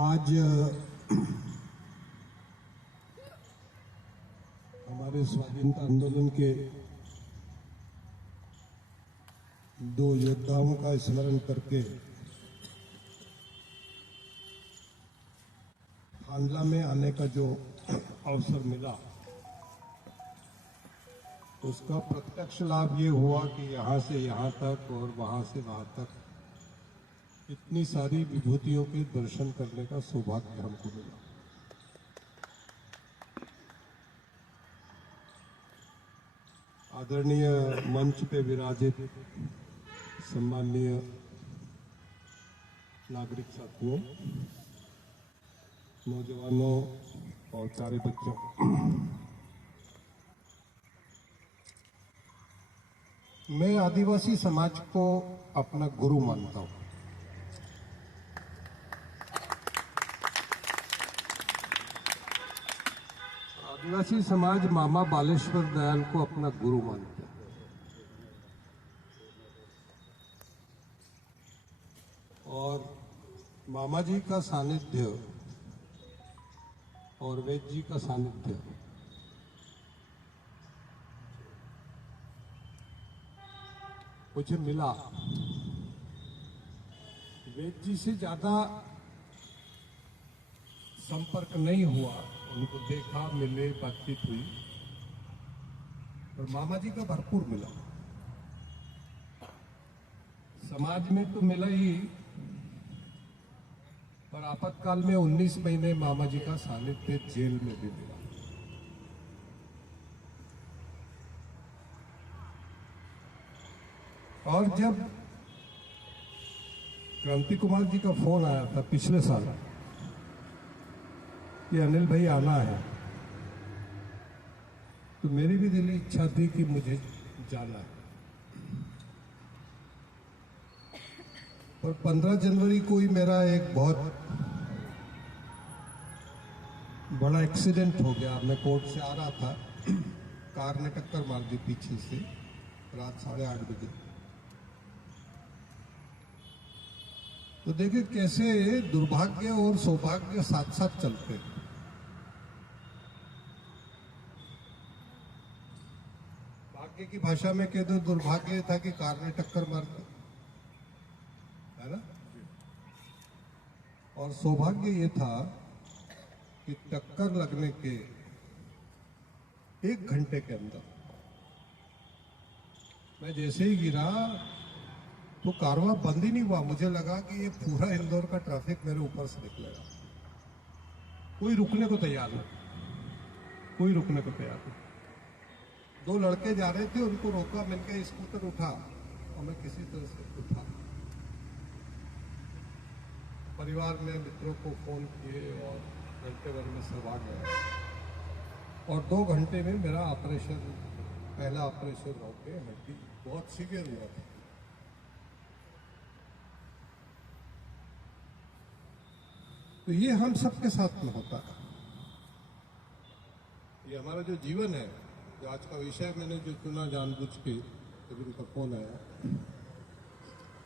आज हमारे स्वाधीनता आंदोलन के दो योद्धाओं का स्मरण करके हांडला में आने का जो अवसर मिला, उसका प्रत्यक्ष लाभ ये हुआ कि यहाँ से यहाँ तक और वहाँ से वहाँ तक इतनी सारी विभूतियों के दर्शन करने का सौभाग्य हमको मिला। आदरणीय मंच पे विराजित सम्माननीय नागरिक साथियों, नौजवानों और प्यारे बच्चों, मैं आदिवासी समाज को अपना गुरु मानता हूं। आदिवासी समाज मामा बालेश्वर दयाल को अपना गुरु मानते हैं और मामा जी का सानिध्य और वेद जी का सानिध्य मुझे मिला। वेद जी से ज्यादा संपर्क नहीं हुआ, उनको देखा, मिले, बातचीत हुई, और मामा जी का भरपूर मिला। समाज में तो मिला ही, पर आपातकाल में 19 महीने मामा जी का सानिध्य जेल में भी मिला। और जब क्रांति कुमार जी का फोन आया था पिछले साल कि अनिल भाई आना है, तो मेरी भी दिली इच्छा थी कि मुझे जाना है। और 15 जनवरी को ही मेरा एक बहुत बड़ा एक्सीडेंट हो गया। मैं कोर्ट से आ रहा था, कार ने टक्कर मार दी पीछे से, रात 8:30 बजे। तो देखिए कैसे दुर्भाग्य और सौभाग्य साथ साथ चलते हैं। भाग्य की भाषा में कह दो, दुर्भाग्य था कि कार ने टक्कर मार दी, है ना। और सौभाग्य ये था कि टक्कर लगने के 1 घंटे के अंदर मैं जैसे ही गिरा तो कारवां बंद ही नहीं हुआ। मुझे लगा कि ये पूरा इंदौर का ट्रैफिक मेरे ऊपर से निकलेगा। कोई रुकने को तैयार नहीं, कोई रुकने को तैयार नहीं। 2 लड़के जा रहे थे, उनको रोका, मैंने स्कूटर उठा और मैं किसी तरह से उठा। परिवार में मित्रों को फोन किए और घंटे भर में सब आ गया और 2 घंटे में मेरा ऑपरेशन, पहला ऑपरेशन होके हड्डी बहुत सीवियर हुआ था। तो ये हम सबके साथ में होता है। ये हमारा जो जीवन है, जो आज का विषय मैंने जो चुना जानबूझ के, जब उनका फोन आया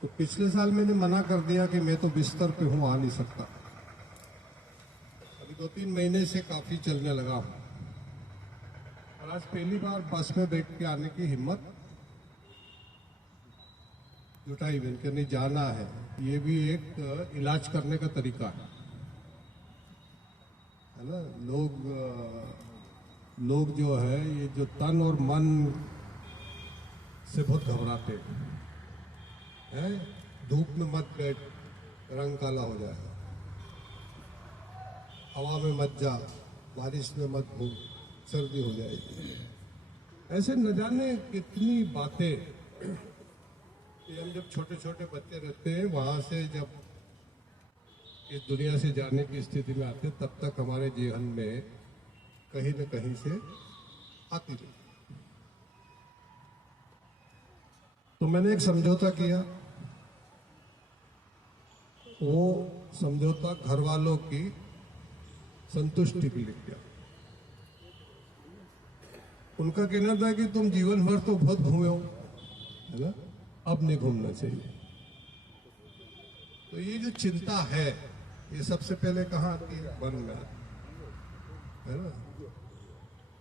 तो पिछले साल मैंने मना कर दिया कि मैं तो बिस्तर पे हूं, आ नहीं सकता। अभी 2-3 महीने से काफी चलने लगा हूं और आज पहली बार बस में बैठ के आने की हिम्मत जुटाई। मैंने नहीं जाना है, ये भी एक इलाज करने का तरीका है ना। लोग जो है, ये जो तन और मन से बहुत घबराते हैं। धूप में मत बैठ, रंग काला हो जाएगा। हवा में मत जा, बारिश में मत घूम, सर्दी हो जाएगी। ऐसे न जाने कितनी बातें कि हम जब छोटे छोटे बच्चे रहते हैं, वहां से जब इस दुनिया से जाने की स्थिति में आते, तब तक हमारे जीवन में कहीं न कहीं से आती रही। तो मैंने एक समझौता किया। वो समझौता घर वालों की संतुष्टि के लिए किया। उनका कहना था कि तुम जीवन भर तो बहुत घूमे हो, है ना, अब नहीं घूमना चाहिए। तो ये जो चिंता है ये सबसे पहले कहाँ आती है? मन में, है ना।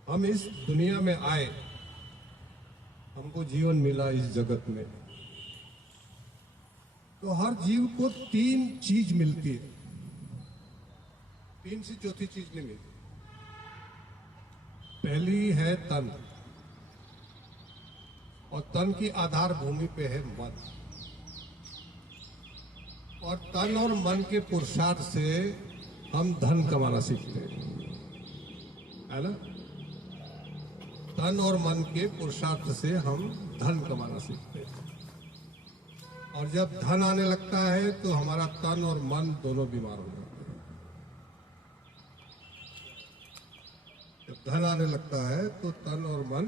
हम इस दुनिया में आए, हमको जीवन मिला इस जगत में, तो हर जीव को 3 चीज मिलती है, 3 से चौथी चीज नहीं मिलती। पहली है तन, और तन की आधार भूमि पे है मन, और तन और मन के पुरुषार्थ से हम धन कमाना सीखते हैं, है ना। तन और मन के पुरुषार्थ से हम धन कमाना सीखते हैं, और जब धन आने लगता है तो हमारा तन और मन दोनों बीमार हो जाते हैं। जब धन आने लगता है तो तन और मन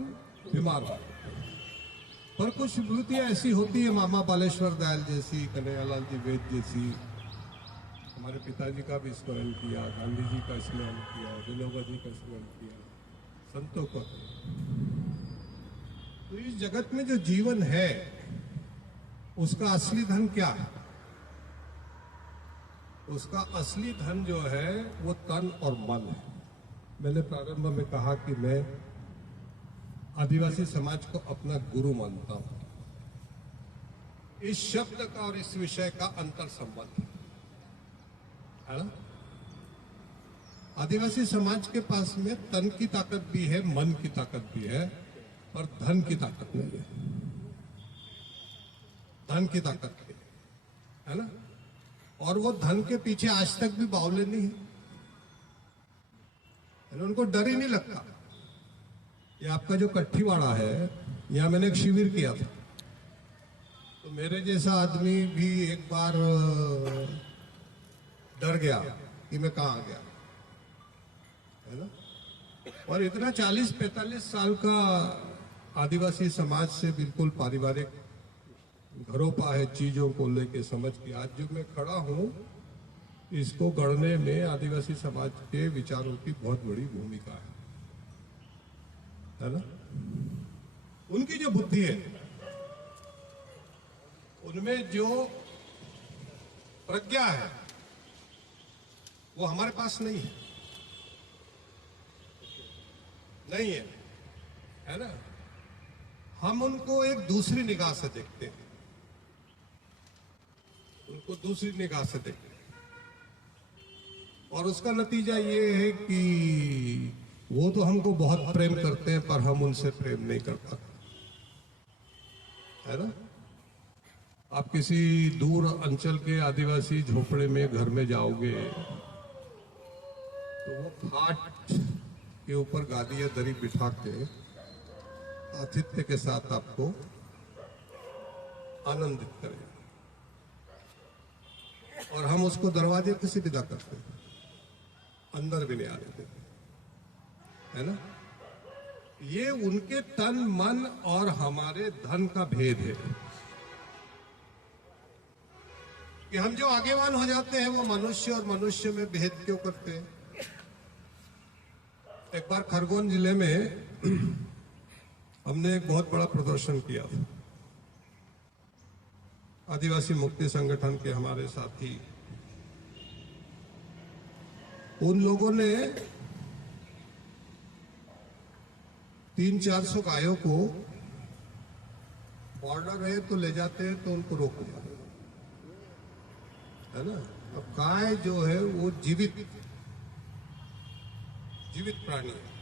बीमार हो जाते हैं। पर कुछ विभूतियां ऐसी होती है, मामा बालेश्वर दयाल जैसी, कन्हैयालाल जी वेद जैसी, हमारे पिताजी का भी स्मरण किया, गांधी जी का स्मरण किया, विनोबा जी का स्मरण किया, संतों का। तो इस जगत में जो जीवन है उसका असली धन क्या है? उसका असली धन जो है वो तन और मन है। मैंने प्रारंभ में कहा कि मैं आदिवासी समाज को अपना गुरु मानता हूं। इस शब्द का और इस विषय का अंतर संबंध है ना। आदिवासी समाज के पास में तन की ताकत भी है, मन की ताकत भी है, पर धन की ताकत नहीं है। धन की ताकत है ना, और वो धन के पीछे आज तक भी बावले नहीं है, उनको डर ही नहीं लगता। ये आपका जो कट्ठीवाड़ा है, यहाँ मैंने एक शिविर किया था, तो मेरे जैसा आदमी भी एक बार डर गया कि मैं कहाँ आ गया, है ना। और इतना 40-45 साल का आदिवासी समाज से बिल्कुल पारिवारिक घरों पा है चीजों को लेके समझ के आज जो मैं खड़ा हूँ, इसको गढ़ने में आदिवासी समाज के विचारों की बहुत बड़ी भूमिका है ना। उनकी जो बुद्धि है, उनमें जो प्रज्ञा है, वो हमारे पास नहीं है, नहीं है ना। हम उनको एक दूसरी निगाह से देखते हैं, उनको दूसरी निगाह से देखते हैं, और उसका नतीजा ये है कि वो तो हमको बहुत प्रेम करते हैं, पर हम उनसे प्रेम नहीं कर पाते, है ना। आप किसी दूर अंचल के आदिवासी झोपड़े में घर में जाओगे तो वो खाट के ऊपर गादी या दरी बिठा के आतिथ्य के साथ आपको आनंदित करेगा, और हम उसको दरवाजे पे से विदा करते हैं, अंदर भी नहीं आने देते, है ना। ये उनके तन मन और हमारे धन का भेद है कि हम जो आगेवान हो जाते हैं वो मनुष्य और मनुष्य में भेद क्यों करते हैं। एक बार खरगोन जिले में हमने एक बहुत बड़ा प्रदर्शन किया था। आदिवासी मुक्ति संगठन के हमारे साथी, उन लोगों ने 300-400 गायों को बॉर्डर है तो ले जाते हैं तो उनको रोक दिया, है ना। अब गाय जो है वो जीवित प्राणी है।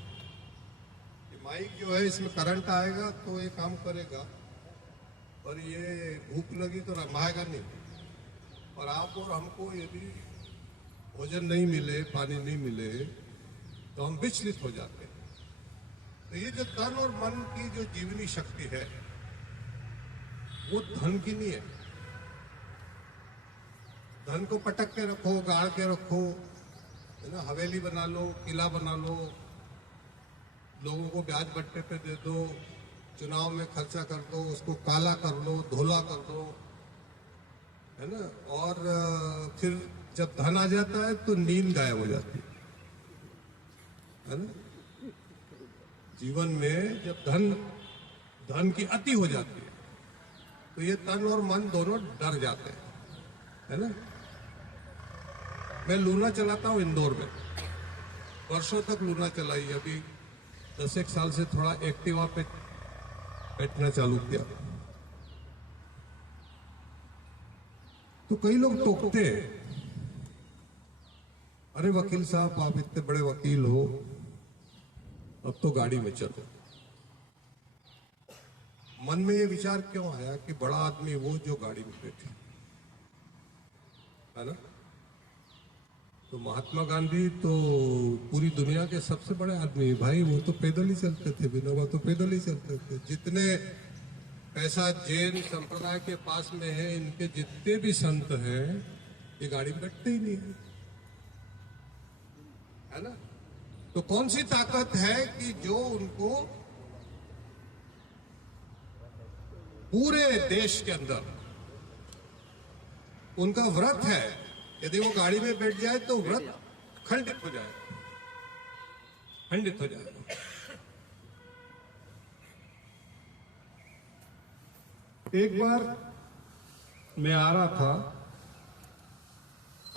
माइक जो है इसमें करंट आएगा तो ये काम करेगा, और ये भूख लगी तो रमाएगा नहीं, और आप और हमको यदि भोजन नहीं मिले, पानी नहीं मिले, तो हम विचलित हो जाते हैं। तो ये जो तन और मन की जो जीवनी शक्ति है वो धन की नहीं है। धन को पटक के रखो, गाड़ के रखो, है ना, हवेली बना लो, किला बना लो, लोगों को ब्याज बट्टे पे दे दो, चुनाव में खर्चा कर दो, उसको काला कर लो, धोला कर दो, है ना। और फिर जब धन आ जाता है तो नींद गायब हो जाती है ना। जीवन में जब धन की अति हो जाती है तो ये तन और मन दोनों डर जाते हैं, है ना। मैं लूना चलाता हूँ इंदौर में, वर्षों तक लूना चलाई। अभी 10 साल से थोड़ा एक्टिवा पे बैठना चालू किया। तो कई लोग टोकते हैं, अरे वकील साहब आप इतने बड़े वकील हो, अब तो गाड़ी में चलो। मन में ये विचार क्यों आया कि बड़ा आदमी वो जो गाड़ी में बैठे, है ना? तो महात्मा गांधी तो पूरी दुनिया के सबसे बड़े आदमी है भाई, वो तो पैदल ही चलते थे, विनोबा तो पैदल ही चलते थे। जितने पैसा जैन संप्रदाय के पास में है, इनके जितने भी संत हैं, ये गाड़ी में बैठते ही नहीं है ना? तो कौन सी ताकत है कि जो उनको पूरे देश के अंदर उनका व्रत है, यदि वो गाड़ी में बैठ जाए तो व्रत खंडित हो जाए, खंडित हो जाए। एक बार मैं आ रहा था,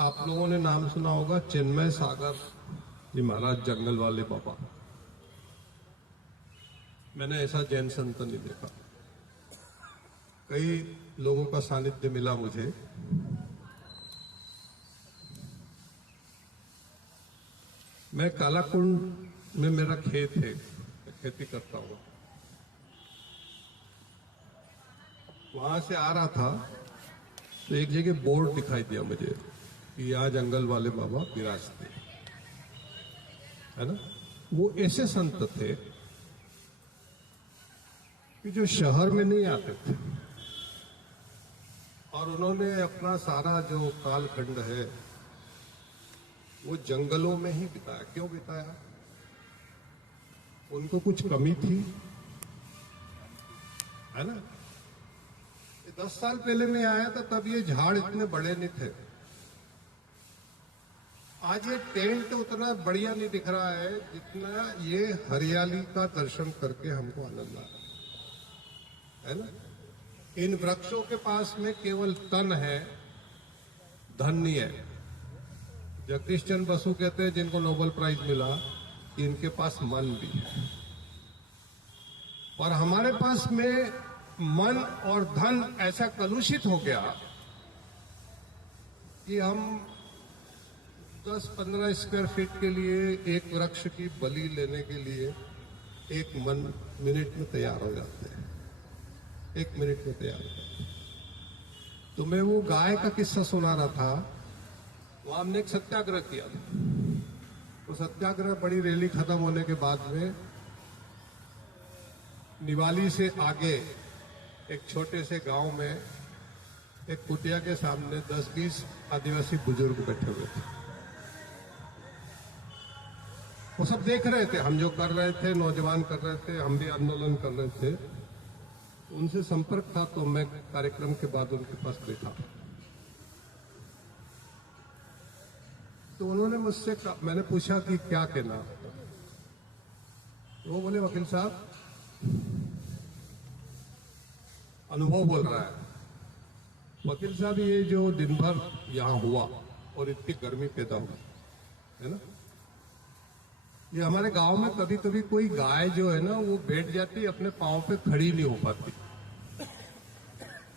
आप लोगों ने नाम सुना होगा चिन्मय सागर जी महाराज, जंगल वाले बाबा। मैंने ऐसा जैन संत नहीं देखा। कई लोगों का सानिध्य मिला मुझे। मैं कालाकुंड में मेरा खेत है, खेती करता हूँ। वहां से आ रहा था तो एक जगह बोर्ड दिखाई दिया मुझे कि यहाँ जंगल वाले बाबा विराजते, है ना? वो ऐसे संत थे कि जो शहर में नहीं आते थे, और उन्होंने अपना सारा जो कालखंड है वो जंगलों में ही बिताया। क्यों बिताया? उनको कुछ कमी थी, है ना? 10 साल पहले मैं आया था तब ये झाड़ इतने बड़े नहीं थे। आज ये टेंट उतना बढ़िया नहीं दिख रहा है जितना ये हरियाली का दर्शन करके हमको आनंद आ रहा है ना? इन वृक्षों के पास में केवल तन है, धन नहीं है। जगदीश चंद्र बसु कहते हैं, जिनको नोबेल प्राइज मिला, कि इनके पास मन भी है। और हमारे पास में मन और धन ऐसा कलुषित हो गया कि हम 10-15 स्क्वायर फीट के लिए एक वृक्ष की बलि लेने के लिए एक मिनट में तैयार हो जाते हैं, 1 मिनट में तैयार हो जाते हैं। तो मैं वो गाय का किस्सा सुना रहा था। वहां हमने एक सत्याग्रह किया था। तो सत्याग्रह बड़ी रैली खत्म होने के बाद में निवाली से आगे एक छोटे से गांव में एक कुटिया के सामने 10-20 आदिवासी बुजुर्ग बैठे हुए थे। वो सब देख रहे थे हम जो कर रहे थे, नौजवान कर रहे थे, हम भी आंदोलन कर रहे थे। उनसे संपर्क था तो मैं कार्यक्रम के बाद उनके पास बैठा। तो उन्होंने मुझसे, मैंने पूछा कि क्या कहना। वो बोले, वकील साहब, अनुभव बोल रहा है, वकील साहब ये जो दिन भर यहां हुआ और इतनी गर्मी पैदा हुई है ना, ये हमारे गांव में कभी कभी कोई गाय जो है ना वो बैठ जाती, अपने पांव पे खड़ी नहीं हो पाती।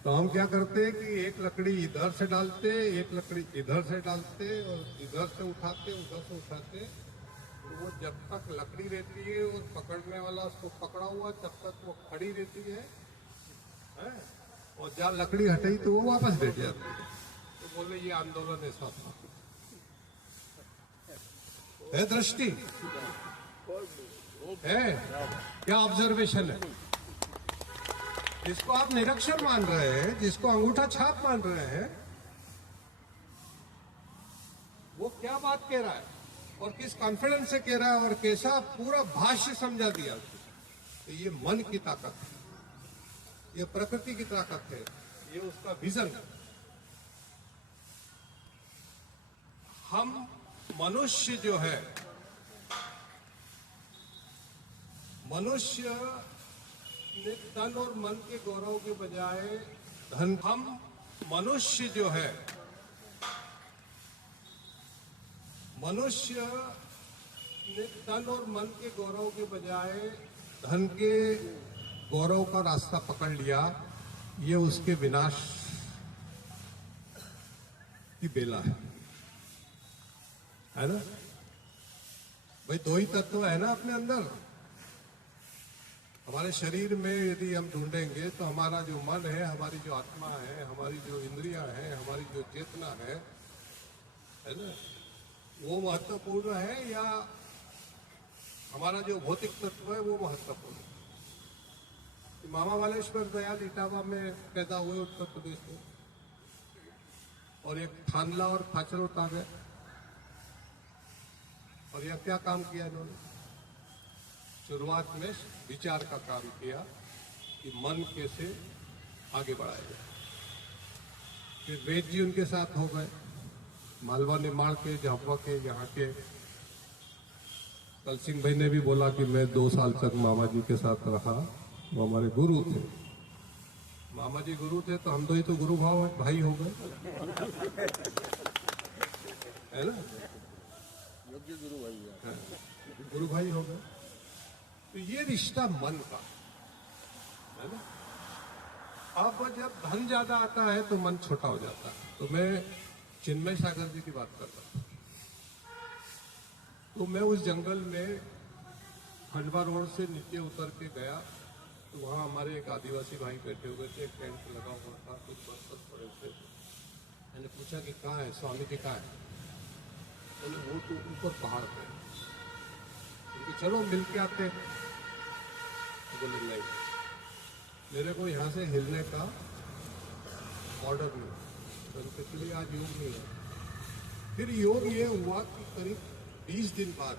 तो हम क्या करते हैं कि एक लकड़ी इधर से डालते, एक लकड़ी इधर से डालते, और इधर से उठाते, उधर से उठाते। तो वो जब तक लकड़ी रहती है और पकड़ने वाला उसको पकड़ा हुआ, तब तक वो खड़ी रहती है, और जहाँ लकड़ी हटाई तो वो वापस बैठ जाती है। तो बोले ये आंदोलन ऐसा था। है दृष्टि है, क्या ऑब्जर्वेशन है? जिसको आप निरीक्षण मान रहे हैं, जिसको अंगूठा छाप मान रहे हैं, वो क्या बात कह रहा है और किस कॉन्फिडेंस से कह रहा है और कैसा पूरा भाष्य समझा दिया। तो ये मन की ताकत है, ये प्रकृति की ताकत है, ये उसका विजन है। हम मनुष्य जो है, मनुष्य ने तन और मन के गौरव के बजाय धन, हम मनुष्य जो है मनुष्य ने तन और मन के गौरव के बजाय धन के गौरव का रास्ता पकड़ लिया, ये उसके विनाश की बेला है ना भाई। दो ही तत्व है ना अपने अंदर। हमारे शरीर में यदि हम ढूंढेंगे तो हमारा जो मन है, हमारी जो आत्मा है, हमारी जो इंद्रियां हैं, हमारी जो चेतना है ना, वो महत्वपूर्ण है या हमारा जो भौतिक तत्व है वो महत्वपूर्ण है। मामा वालेश्वर दयाल इटावा में पैदा हुए उत्तर प्रदेश में, और एक थानला और खाचरोट आ गए, और यह क्या काम किया इन्होंने? शुरुआत में विचार का काम किया कि मन कैसे आगे बढ़ाया जाए। फिर वेद जी उनके साथ हो गए, मालवा निमाड़ के, झाबुआ के, यहाँ के। कल सिंह भाई ने भी बोला कि मैं 2 साल तक मामा जी के साथ रहा, वो हमारे गुरु थे। मामा जी गुरु थे तो हम तो ही तो गुरु भाई हो गए, है ना, योग्य गुरु भाई, गुरु भाई हो गए। तो ये रिश्ता मन का है ना। अब जब धन ज्यादा आता है तो मन छोटा हो जाता है। तो मैं चिन्मय सागर जी की बात करता हूँ। तो मैं उस जंगल में खंडवा रोड से नीचे उतर के गया, तो वहाँ हमारे एक आदिवासी भाई बैठे हुए थे, टेंट लगा हुआ था, कुछ बर्तन पड़े थे। मैंने पूछा कि कहाँ है स्वामी जी, कहाँ है? बोले वो तो ऊपर पहाड़ पे। चलो मिल के आते। बोले नहीं, मेरे को यहाँ से हिलने का ऑर्डर नहीं, तो चलिए आज योग नहीं है। फिर योग ये हुआ कि करीब 20 दिन बाद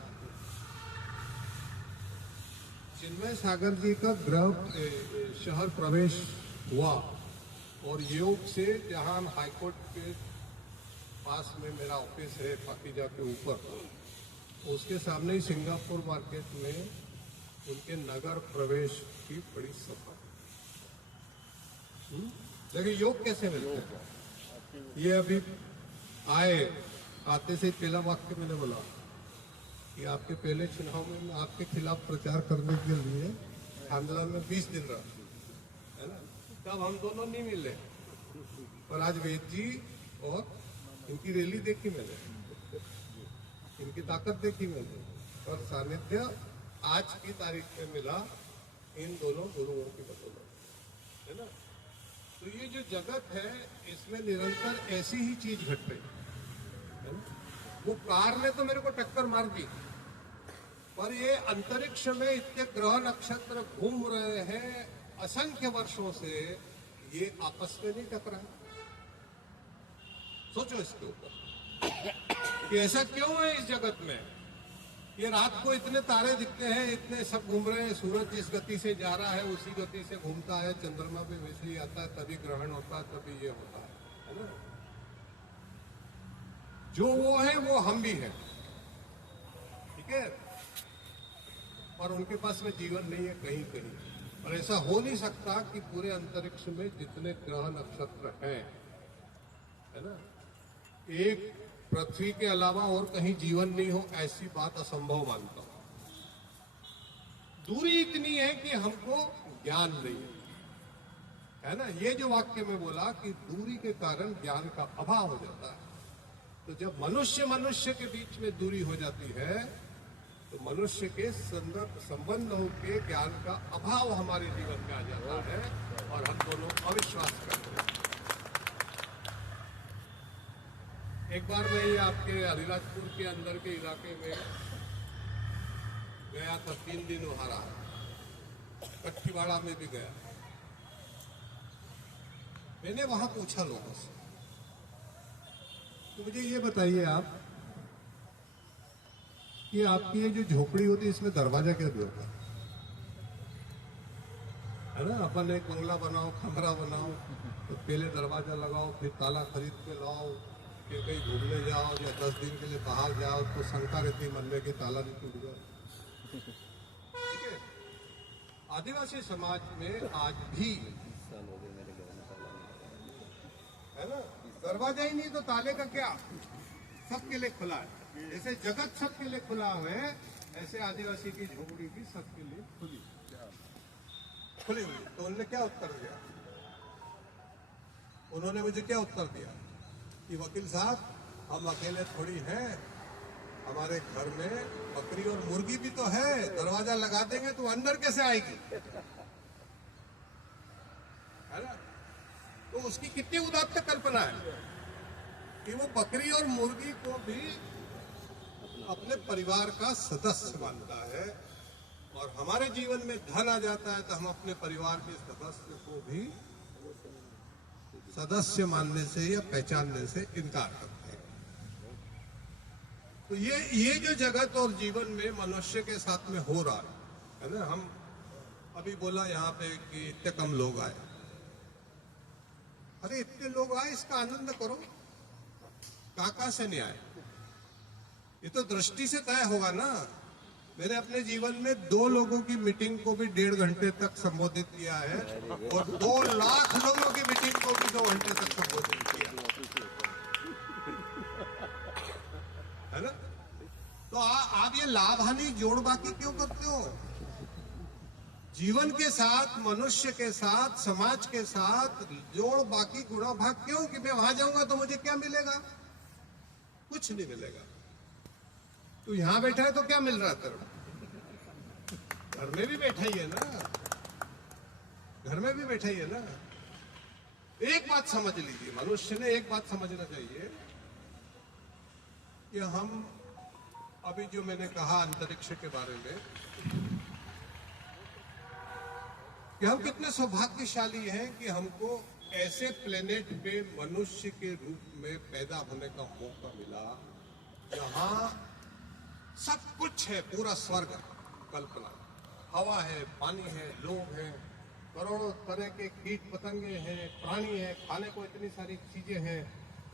चिन्मय सागर जी का गृह शहर प्रवेश हुआ, और योग से जहां हाईकोर्ट के पास में मेरा ऑफिस है पाकीजा के ऊपर, उसके सामने ही सिंगापुर मार्केट में उनके नगर प्रवेश की बड़ी सभा। देखिए योग कैसे मिलते हैं। ये अभी आते से पहला वाक्य मैंने बोला कि आपके पहले चुनाव में मैं आपके खिलाफ प्रचार करने के लिए आंदोलन में 20 दिन रहा, है ना। तब हम दोनों नहीं मिले, पर आज वेद जी और इनकी रैली देखी मैंने, इनकी ताकत देखी मैंने, और सानिध्य आज की तारीख में मिला इन दोनों गुरुओं की बदौलत, है ना। तो ये जो जगत है इसमें निरंतर ऐसी ही चीज घट रही है ना। वो कार ने तो मेरे को टक्कर मार दी, पर ये अंतरिक्ष में इतने ग्रह नक्षत्र घूम रहे हैं असंख्य वर्षों से, ये आपस में नहीं टकरा। सोचो इसके ऊपर कि ऐसा क्यों है इस जगत में। ये रात को इतने तारे दिखते हैं, इतने सब घूम रहे हैं, सूरज जिस गति से जा रहा है उसी गति से घूमता है, चंद्रमा भी वैसे ही आता है, तभी ग्रहण होता है, तभी ये होता है ना। जो वो है वो हम भी हैं, ठीक है, और उनके पास में जीवन नहीं है कहीं कहीं। और ऐसा हो नहीं सकता कि पूरे अंतरिक्ष में जितने ग्रह नक्षत्र हैं, है ना, एक पृथ्वी के अलावा और कहीं जीवन नहीं हो, ऐसी बात असंभव मानता हूं। दूरी इतनी है कि हमको ज्ञान नहीं है ना। ये जो वाक्य में बोला कि दूरी के कारण ज्ञान का अभाव हो जाता है, तो जब मनुष्य मनुष्य के बीच में दूरी हो जाती है तो मनुष्य के संबंधों के ज्ञान का अभाव हमारे जीवन में आ जाता है, और हम दोनों अविश्वास करते हैं। एक बार मैं ये आपके अलीराजपुर के अंदर के इलाके में गया था, 3 दिन वहां रहा, कट्ठीवाड़ा में भी गया। मैंने वहां पूछा लोगों से, तो मुझे ये बताइए आप कि आपकी ये जो झोपड़ी होती है इसमें दरवाजा क्या होता है ना। अपन एक बंगला बनाओ, कमरा बनाओ, तो पहले दरवाजा लगाओ, फिर ताला खरीद के लाओ, कि कहीं घूमने जाओ या 10 दिन के लिए बाहर जाओ तो शंका रहती मन में कि ताला नहीं टूट गया, ठीक है। आदिवासी समाज में आज भी है ना, दरवाजा ही नहीं तो ताले का क्या, सबके लिए खुला है। जैसे जगत सबके लिए खुला हुआ है, ऐसे आदिवासी की झोपड़ी भी सबके लिए खुली हुई। तो उन्होंने क्या उत्तर दिया? उन्होंने मुझे क्या उत्तर दिया कि वकील साहब, हम अकेले थोड़ी हैं, हमारे घर में बकरी और मुर्गी भी तो है, दरवाजा लगा देंगे तो अंदर कैसे आएगी, है ना? तो उसकी कितनी उदात्त कल्पना है कि वो बकरी और मुर्गी को भी अपने परिवार का सदस्य मानता है, और हमारे जीवन में धन आ जाता है तो हम अपने परिवार के सदस्य को भी सदस्य मानने से या पहचानने से इनकार करते हैं। तो ये जो जगत और जीवन में मनुष्य के साथ में हो रहा है ना, हम अभी बोला यहाँ पे कि इतने कम लोग आए, अरे इतने लोग आए इसका आनंद करो, कहाँ से नहीं आए? ये तो दृष्टि से तय होगा ना। मैंने अपने जीवन में 2 लोगों की मीटिंग को भी 1.5 घंटे तक संबोधित किया है, और 2 लाख लोगों की मीटिंग को भी 2 घंटे तक संबोधित किया है ना। तो आप ये लाभ हानि जोड़ बाकी क्यों करते हो? जीवन के साथ, मनुष्य के साथ, समाज के साथ जोड़ बाकी गुणा भाग क्यों? कि मैं वहां जाऊंगा तो मुझे क्या मिलेगा? कुछ नहीं मिलेगा। तू यहां बैठा है तो क्या मिल रहा है तेरे? घर में भी बैठा ही है ना, घर में भी बैठा ही है ना। एक बात समझ लीजिए, मनुष्य ने एक बात समझना चाहिए कि हम अभी जो मैंने कहा अंतरिक्ष के बारे में, कि हम कितने सौभाग्यशाली हैं कि हमको ऐसे प्लेनेट पे मनुष्य के रूप में पैदा होने का मौका मिला जहां सब कुछ है, पूरा स्वर्ग कल्पना, हवा है, पानी है, लोग हैं, करोड़ों तरह के कीट पतंगे हैं, प्राणी हैं, खाने को इतनी सारी चीजें हैं,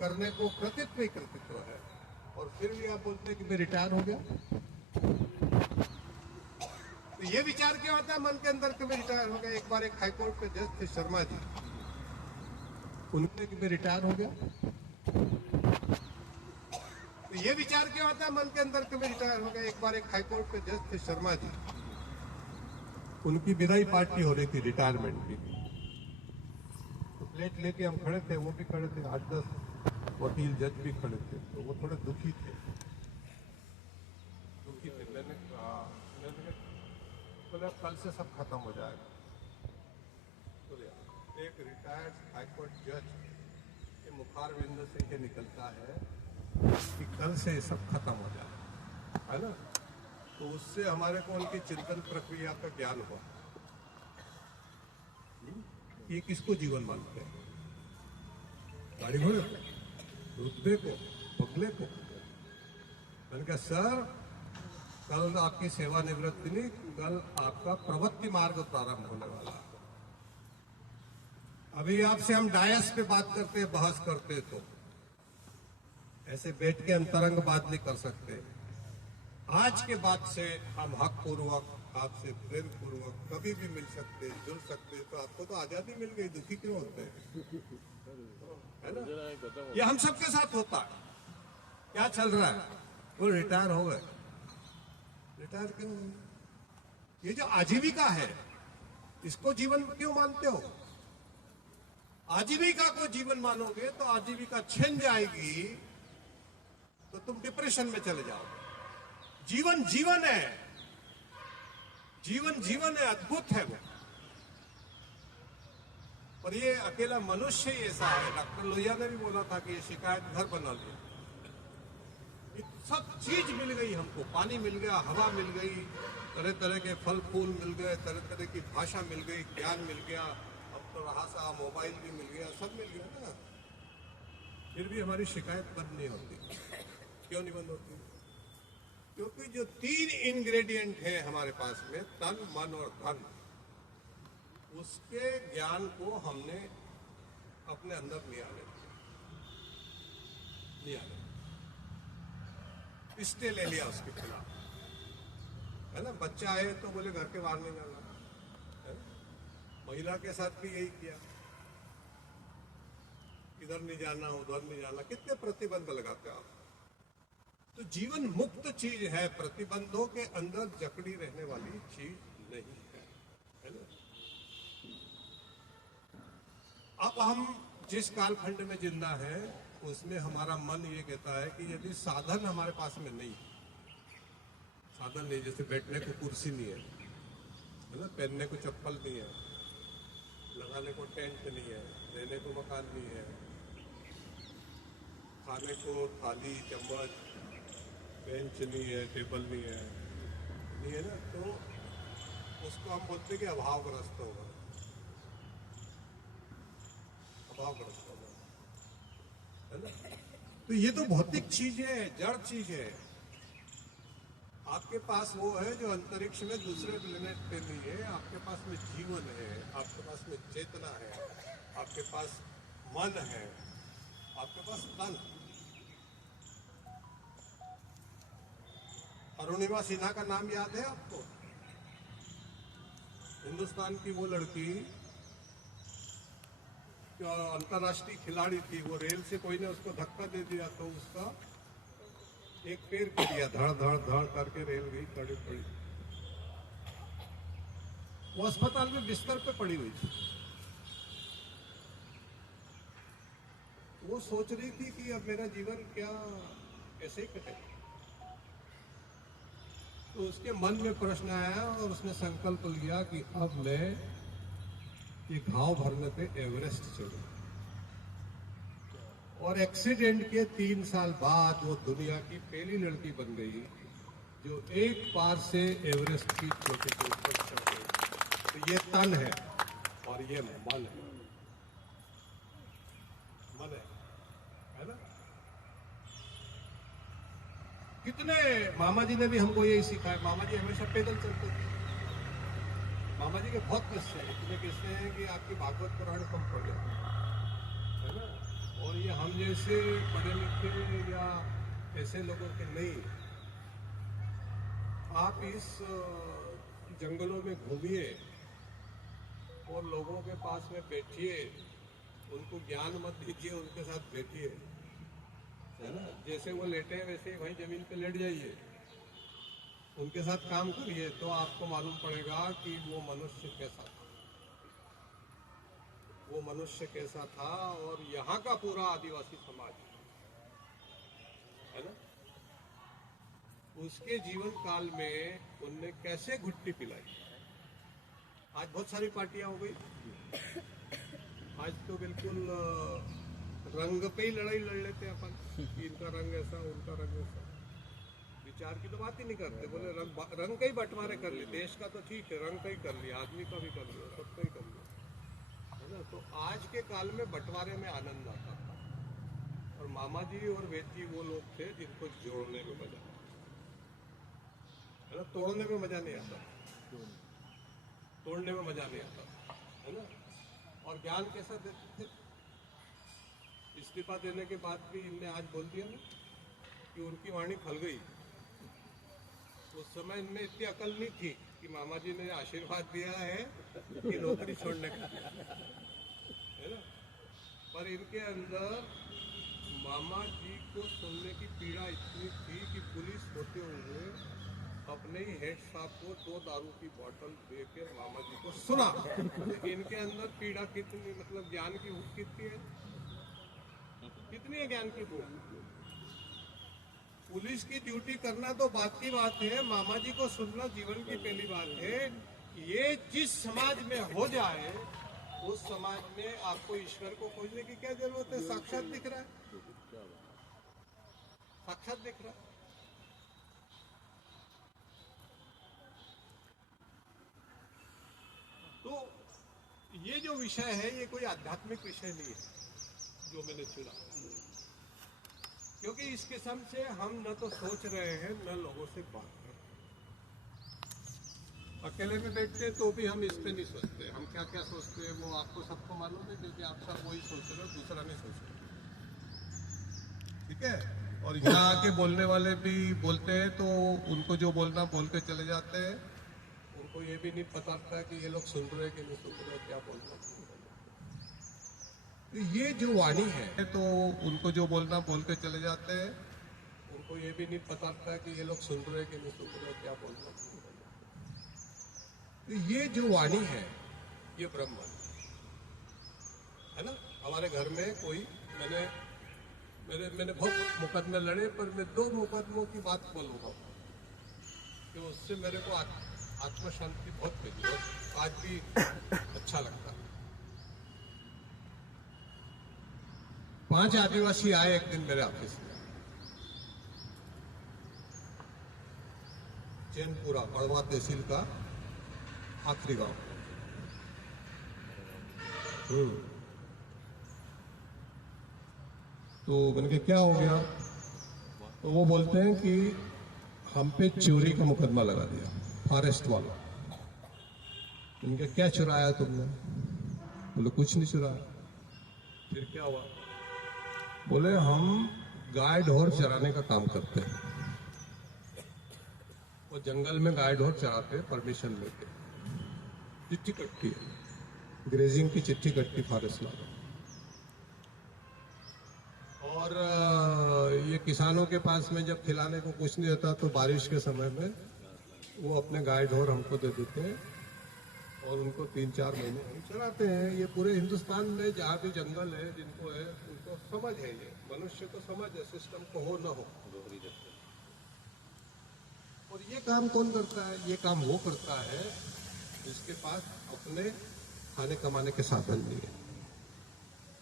करने को कृतित्व ही कृतित्व है, और फिर भी आप बोलते हैं कि मैं रिटायर हो गया। तो ये विचार क्यों आता है मन के अंदर कि मैं रिटायर हो गया? एक बार एक हाईकोर्ट पे जज थे शर्मा जी, उन्होंने कि मैं रिटायर हो गया। तो ये विचार क्यों आता है मन के अंदर कि मैं रिटायर हो गया? एक बार एक हाईकोर्ट पे जज थे शर्मा जी, उनकी विदाई पार्टी हो रही थी रिटायरमेंट की, तो प्लेट लेके हम खड़े थे, वो भी खड़े थे, 8-10 वकील जज भी खड़े थे, तो वो थोड़े दुखी थे। मैंने बोला कल से सब खत्म हो जाएगा। तो एक रिटायर्ड हाईकोर्ट जज के मुखार बिंद से ये निकलता है कि कल से सब खत्म हो जाएगा, है ना। तो उससे हमारे को उनकी चिंतन प्रक्रिया का ज्ञान हुआ। ये किसको जीवन मानते हैं? गाड़ी घोड़े, रुतबे को, बंगले को? मैंने कहा सर, कल आपकी सेवानिवृत्ति नहीं, कल आपका प्रवृत्ति मार्ग प्रारंभ होने वाला है। अभी आपसे हम डायस पे बात करते, बहस करते, तो ऐसे बैठ के अंतरंग बात नहीं कर सकते। आज के बाद से हम हक पूर्वक, आपसे प्रेम पूर्वक कभी भी मिल सकते, जुड़ सकते। तो आपको तो आजादी मिल गई, दुखी क्यों होते हैं? है ना। ये हम सबके साथ होता है। क्या चल रहा है? वो रिटायर हो गए, रिटायर क्यों? ये जो आजीविका है, इसको जीवन क्यों मानते हो? आजीविका को जीवन मानोगे तो आजीविका छिन जाएगी, तो तुम डिप्रेशन में चले जाओगे। जीवन जीवन है, जीवन जीवन है, अद्भुत है वो। और ये अकेला मनुष्य ही ऐसा है। डॉक्टर लोहिया ने भी बोला था कि ये शिकायत घर बना लिया। सब चीज मिल गई हमको, पानी मिल गया, हवा मिल गई, तरह तरह के फल फूल मिल गए, तरह तरह की भाषा मिल गई, ज्ञान मिल गया, अब तो रहा सा मोबाइल भी मिल गया, सब मिल गया ना। फिर भी हमारी शिकायत बंद नहीं होती। क्यों नहीं बंद होती? क्योंकि जो 3 इंग्रेडिएंट है हमारे पास में, तन, मन और धन, उसके ज्ञान को हमने अपने अंदर लिया इसने ले लिया उसके खिलाफ, है ना। बच्चा आए तो बोले घर के बाहर नहीं जाना, है ना? महिला के साथ भी यही किया, इधर नहीं जाना, उधर नहीं जाना। कितने प्रतिबंध लगाते हो आप? तो जीवन मुक्त चीज है, प्रतिबंधों के अंदर जकड़ी रहने वाली चीज नहीं है ना। अब हम जिस कालखंड में जिंदा है उसमें हमारा मन ये कहता है कि यदि साधन हमारे पास में नहीं, साधन नहीं, जैसे बैठने को कुर्सी नहीं है ना, पहनने को चप्पल नहीं है, लगाने को टेंट नहीं है, रहने को मकान नहीं है, खाने को थाली चम्मच बेंच नहीं है, टेबल नहीं है ना, तो उसको हम बोलते हैं कि अभावग्रस्त होगा, अभावग्रस्त होगा, है ना। तो ये तो भौतिक चीज है, जड़ चीज है। आपके पास वो है जो अंतरिक्ष में दूसरे प्लेनेट पे नहीं है, आपके पास में जीवन है, आपके पास में चेतना है, आपके पास मन है, आपके पास तन है। अरुणिमा सिन्हा का नाम याद है आपको? हिंदुस्तान की वो लड़की जो अंतर्राष्ट्रीय खिलाड़ी थी, वो रेल से कोई ने उसको धक्का दे दिया तो उसका एक पैर गिर गया, धड़ धड़ धड़ करके रेल गई, खड़ी पड़ी, वो अस्पताल में बिस्तर पे पड़ी हुई थी। वो सोच रही थी कि अब मेरा जीवन क्या कैसे ही कटेगा। तो उसके मन में प्रश्न आया और उसने संकल्प लिया कि अब मैं ये घाव भरने पे एवरेस्ट चढ़ूं। और एक्सीडेंट के 3 साल बाद वो दुनिया की पहली लड़की बन गई जो एक बार से एवरेस्ट की चोटी के ऊपर चढ़ गई। तो ये तन है और ये मन है, मन है ना। कितने मामा जी ने भी हमको यही सिखाया। मामा जी हमेशा पैदल चलते थे। मामा जी के बहुत किस्से हैं, इतने किस्से हैं कि आपकी भागवत पुराण कम पड़ जाती है ना। और ये हम जैसे पढ़े लिखे या ऐसे लोगों के नहीं। आप इस जंगलों में घूमिए और लोगों के पास में बैठिए, उनको ज्ञान मत दीजिए, उनके साथ बैठिए, है ना। जैसे वो लेटे हैं वैसे ही भाई जमीन पे लेट जाइए, उनके साथ काम करिए, तो आपको मालूम पड़ेगा कि वो मनुष्य कैसा था, वो मनुष्य कैसा था। और यहाँ का पूरा आदिवासी समाज, है ना, उसके जीवन काल में उनने कैसे घुट्टी पिलाई। आज बहुत सारी पार्टियां हो गई, आज तो बिल्कुल रंग पे ही लड़ाई लड़ लेते हैं अपन कि इनका रंग ऐसा, उनका रंग ऐसा। विचार की तो बात ही नहीं करते, बोले रंग का ही बंटवारे कर लिए। देश का तो ठीक है, रंग का ही कर लिया, आदमी का भी कर लिया, सबका ही कर लिया, है ना। तो आज के काल में बंटवारे में आनंद आता था। और मामा जी और वेद जी वो लोग थे जिनको जोड़ने में मजा, है ना। तोड़ने में मजा नहीं आता, तोड़ने में मजा नहीं आता, है ना। और ज्ञान कैसा देते थे? इस्तीफा देने के बाद भी इनने आज बोल दिया ना कि उनकी वाणी फल गई। उस समय इनमें इतनी अकल नहीं थी कि मामा जी ने आशीर्वाद दिया है कि नौकरी छोड़ने का, है ना। पर इनके अंदर मामा जी को सुनने की पीड़ा इतनी थी कि पुलिस होते हुए अपने ही हेड साहब को 2 दारू की बोतल देकर मामा जी को सुना। इनके अंदर पीड़ा कितनी, मतलब ज्ञान की भूख कितनी है, कितनी है ज्ञान की भूख। पुलिस की ड्यूटी करना तो बात की बात है, मामा जी को सुनना जीवन की पहली बात है। ये जिस समाज में हो जाए उस समाज में आपको ईश्वर को खोजने की क्या जरूरत है? साक्षात दिख रहा है, साक्षात दिख रहा है। तो ये जो विषय है ये कोई आध्यात्मिक विषय नहीं है जो मैंने चुना, क्योंकि इस किस्म से हम न तो सोच रहे हैं न लोगों से बात कर रहे हैं। अकेले में बैठते तो भी हम इस पे नहीं सोचते, हम क्या क्या सोचते हैं वो आपको सबको मालूम है, क्योंकि आप सब वही सोच रहे हो, दूसरा नहीं सोच रहे, ठीक है। और यहाँ आके बोलने वाले भी बोलते हैं तो उनको जो बोलना बोल के चले जाते हैं, उनको ये भी नहीं पता था कि ये लोग सुन रहे कि नहीं सुन रहे, क्या बोल रहे हैं। तो ये जो वाणी है तो उनको जो बोलना बोल के चले जाते हैं, उनको ये भी नहीं पता था कि ये लोग सुन रहे हैं कि नहीं सुन रहे, क्या बोल रहे हैं। तो ये जो वाणी है ये ब्रह्म है ना। हमारे घर में कोई मैंने बहुत मुकदमे लड़े, पर मैं 2 मुकदमों की बात बोलूंगा कि उससे मेरे को आत्मा शांति बहुत मिली और आज भी अच्छा लगता है। 5 आदिवासी आए एक दिन मेरे ऑफिस में, चैनपुरा बड़वा तहसील का आखिरी गांव। तो मैंने कहा क्या हो गया? तो वो बोलते हैं कि हम पे चोरी का मुकदमा लगा दिया फॉरेस्ट वाला। मैंने कहा क्या चुराया तुमने? बोले कुछ नहीं चुराया। फिर क्या हुआ? बोले हम गाय ढोर चराने का काम करते हैं, वो जंगल में गाय ढोर चराते हैं परमिशन लेके, चिट्ठी कटती है, ग्रेजिंग की चिट्ठी कटती फॉरेस्ट वाला। और ये किसानों के पास में जब खिलाने को कुछ नहीं रहता तो बारिश के समय में वो अपने गाय ढोर हमको दे देते हैं और उनको 3-4 महीने हम चलाते हैं। ये पूरे हिंदुस्तान में जहाँ भी जंगल है जिनको है उनको समझ है, ये मनुष्य को समझ है, सिस्टम को हो न हो। और ये काम कौन करता है? ये काम वो करता है जिसके पास अपने खाने कमाने के साधन नहीं है।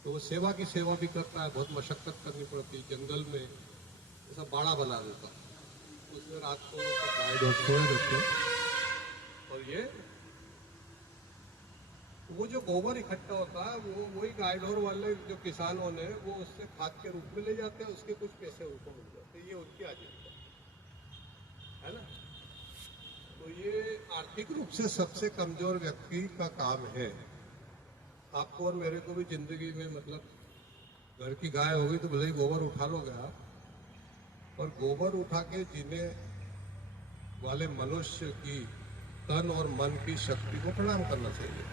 तो वो सेवा की सेवा भी करता है, बहुत मशक्कत करनी पड़ती है। जंगल में ऐसा बाड़ा बना देता है, उसमें रात को गाय ढोर छोड़ देते और ये वो जो गोबर इकट्ठा होता है वो वही गाय ढोर वाले जो किसानों ने वो उससे खाद के रूप में ले जाते हैं, उसके कुछ पैसे उनको मिल जाते हैं। ये उनकी आजीविका है ना। तो ये आर्थिक रूप से सबसे कमजोर व्यक्ति का काम है। आपको और मेरे को भी जिंदगी में मतलब घर की गाय हो गई तो भले ही गोबर उठा लोगे आप, और गोबर उठा के जीने वाले मनुष्य की तन और मन की शक्ति को प्रणाम करना चाहिए।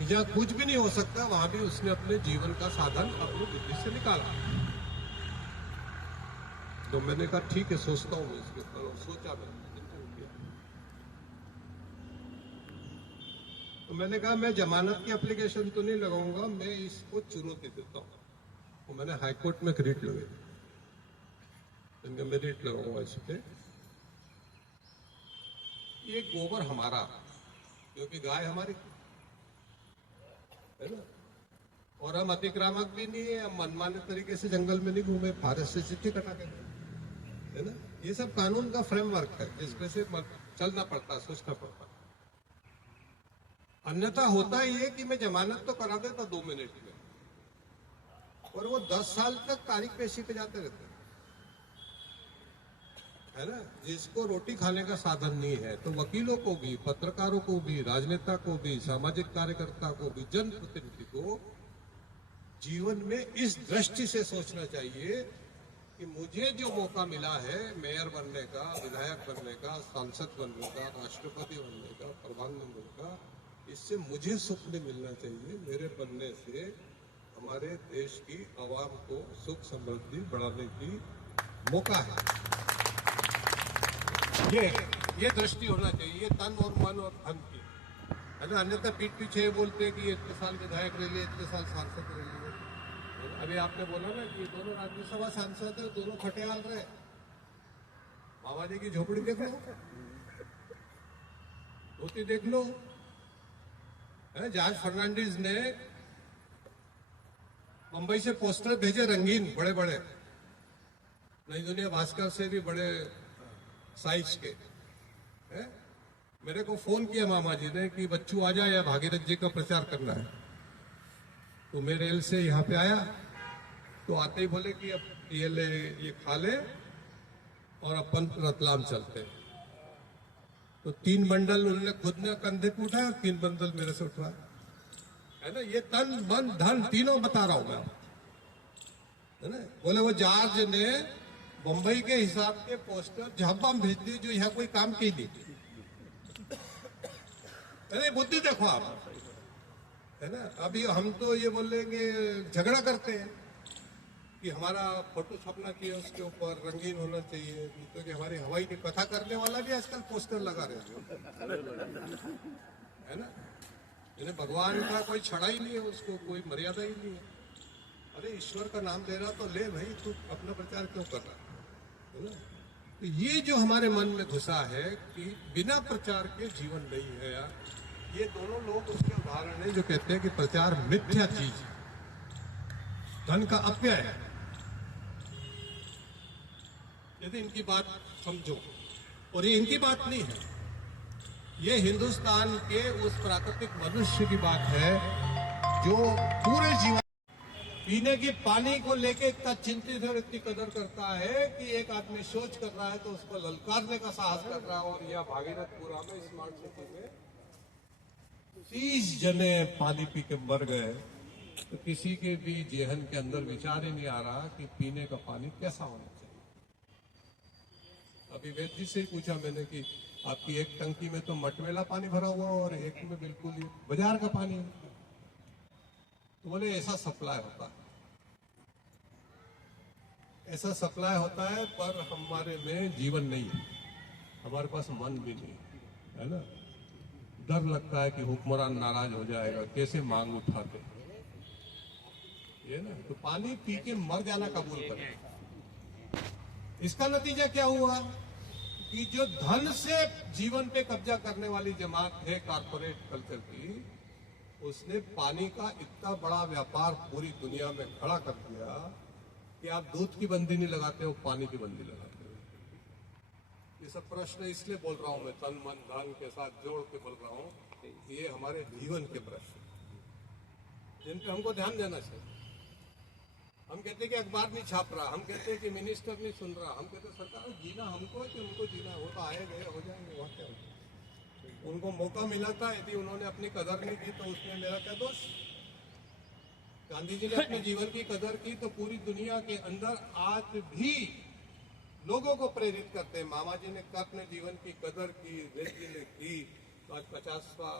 जहाँ कुछ भी नहीं हो सकता वहां भी उसने अपने जीवन का साधन अपनी बुद्धि से निकाला। तो मैंने कहा ठीक है, सोचता हूँ मैं इसके ऊपर, और सोचा मैंने। तो मैंने कहा मैं जमानत की एप्लीकेशन तो नहीं लगाऊंगा, मैं इसको चुनौती देता हूँ। तो मैंने हाईकोर्ट में रिट लगाई, मैं रिट लगाऊंगा इस पे। ये गोबर हमारा, क्योंकि गाय हमारी है ना, और हम अतिक्रामक भी नहीं है, हम मनमाने तरीके से जंगल में नहीं घूमे, फॉरेस्ट से चिट्ठी कटा के है ना। ये सब कानून का फ्रेमवर्क है जिसमें से चलना पड़ता है, सोचना पड़ता है। अन्यथा होता ही है कि मैं जमानत तो करा देता 2 मिनट में, और वो 10 साल तक तारीख पेशी पे जाते रहते हैं, है ना। जिसको रोटी खाने का साधन नहीं है, तो वकीलों को भी, पत्रकारों को भी, राजनेता को भी, सामाजिक कार्यकर्ता को भी, जनप्रतिनिधि को जीवन में इस दृष्टि से सोचना चाहिए कि मुझे जो मौका मिला है मेयर बनने का, विधायक बनने का, सांसद बनने का, राष्ट्रपति बनने का, प्रधानमंत्री का, इससे मुझे सुख नहीं मिलना चाहिए। मेरे बनने से हमारे देश की आवाम को सुख समृद्धि बढ़ाने की मौका है। ये दृष्टि होना चाहिए, ये तन और मन और धन की, है ना। अन्यथा पीठ पीछे बोलते हैं कि इतने साल विधायक रह लिए, इतने साल सांसद रह लिए। अभी आपने बोला ना कि दोनों राज्यसभा सांसद है, दोनों खटेहाल रहे। बाबा जी की झोपड़ी देख लो, धोती देख लो। जॉर्ज फर्नांडिस ने मुंबई से पोस्टर भेजे रंगीन बड़े बड़े, नई दुनिया भास्कर से भी बड़े साइज के। मेरे को फोन किया मामा जी ने कि बच्चू आ जाए, या भागीरथ जी का प्रचार करना है। तो मैं रेल से यहाँ पे आया, तो आते ही बोले कि अब ये ले, ये खा ले और अपन रतलाम चलते हैं। तो 3 बंडल उन्होंने खुद ने कंधे पे उठाया, 3 बंडल मेरे से उठवाया, है ना। ये तन मन धन तीनों बता रहा हूं मैं, है ना। बोले वो जॉर्ज ने मुंबई के हिसाब के पोस्टर झापा में भेज दिए जो यहाँ कोई काम की नहीं। अरे बुद्धि देखो आप, है ना। अभी हम तो ये बोलेंगे झगड़ा करते हैं, कि हमारा फोटो छपना चाहिए, उसके ऊपर रंगीन होना चाहिए, क्योंकि हमारी हवाई में कथा करने वाला भी आजकल पोस्टर लगा रहे हैं, है ना। इन्हें भगवान का कोई छड़ा ही नहीं है, उसको कोई मर्यादा ही नहीं है। अरे ईश्वर का नाम ले रहा तो ले भाई, तू अपना प्रचार क्यों कर रहा है ना। तो ये जो हमारे मन में घुसा है कि बिना प्रचार के जीवन नहीं है यार, ये दोनों लोग उसके उदाहरण हैं जो कहते हैं कि प्रचार मिथ्या चीज है, धन का अपव्यय है। यदि इनकी बात समझो, और ये इनकी बात नहीं है, ये हिंदुस्तान के उस प्राकृतिक मनुष्य की बात है जो पूरे जीवन पीने की पानी को लेके इतना चिंतित और इतनी कदर करता है कि एक आदमी सोच कर रहा है तो उसको ललकारने का साहस कर रहा है। और यह भागीरथपुरा में स्मार्ट सिटी में 30 जने पानी पी के मर गए, तो किसी के भी जेहन के अंदर विचार ही नहीं आ रहा कि पीने का पानी कैसा होना चाहिए। अभी वैद्य जी से ही पूछा मैंने कि आपकी एक टंकी में तो मटमेला पानी भरा हुआ और एक में बिल्कुल ही बाजार का पानी है। तो बोले ऐसा सप्लाई होता है, ऐसा सप्लाई होता है, पर हमारे में जीवन नहीं है, हमारे पास मन भी नहीं है ना। डर लगता है कि हुक्मरान नाराज हो जाएगा, कैसे मांग उठाते ये ना। तो पानी पी के मर जाना कबूल करें। इसका नतीजा क्या हुआ कि जो धन से जीवन पे कब्जा करने वाली जमात है कारपोरेट कल्चर की, उसने पानी का इतना बड़ा व्यापार पूरी दुनिया में खड़ा कर दिया कि आप दूध की बंदी नहीं लगाते हो, पानी की बंदी लगाते हो। ये सब प्रश्न इसलिए बोल रहा हूं मैं, तन मन धन के साथ जोड़ के बोल रहा हूं कि ये हमारे जीवन के प्रश्न जिन पे हमको ध्यान देना चाहिए। हम कहते हैं कि अखबार नहीं छाप रहा, हम कहते हैं कि मिनिस्टर नहीं सुन रहा, हम कहते हैं सरकार जीना हमको है कि उनको जीना, वो तो आए गए हो जाएंगे, वहाँ क्या होगा। उनको मौका मिला था, यदि उन्होंने अपनी कदर नहीं की तो उसमें मेरा क्या दोष। गांधी जी ने अपने जीवन की कदर की तो पूरी दुनिया के अंदर आज भी लोगों को प्रेरित करते हैं। मामा जी ने अपने जीवन की कदर की, नेहरू जी ने की, तो आज 50वां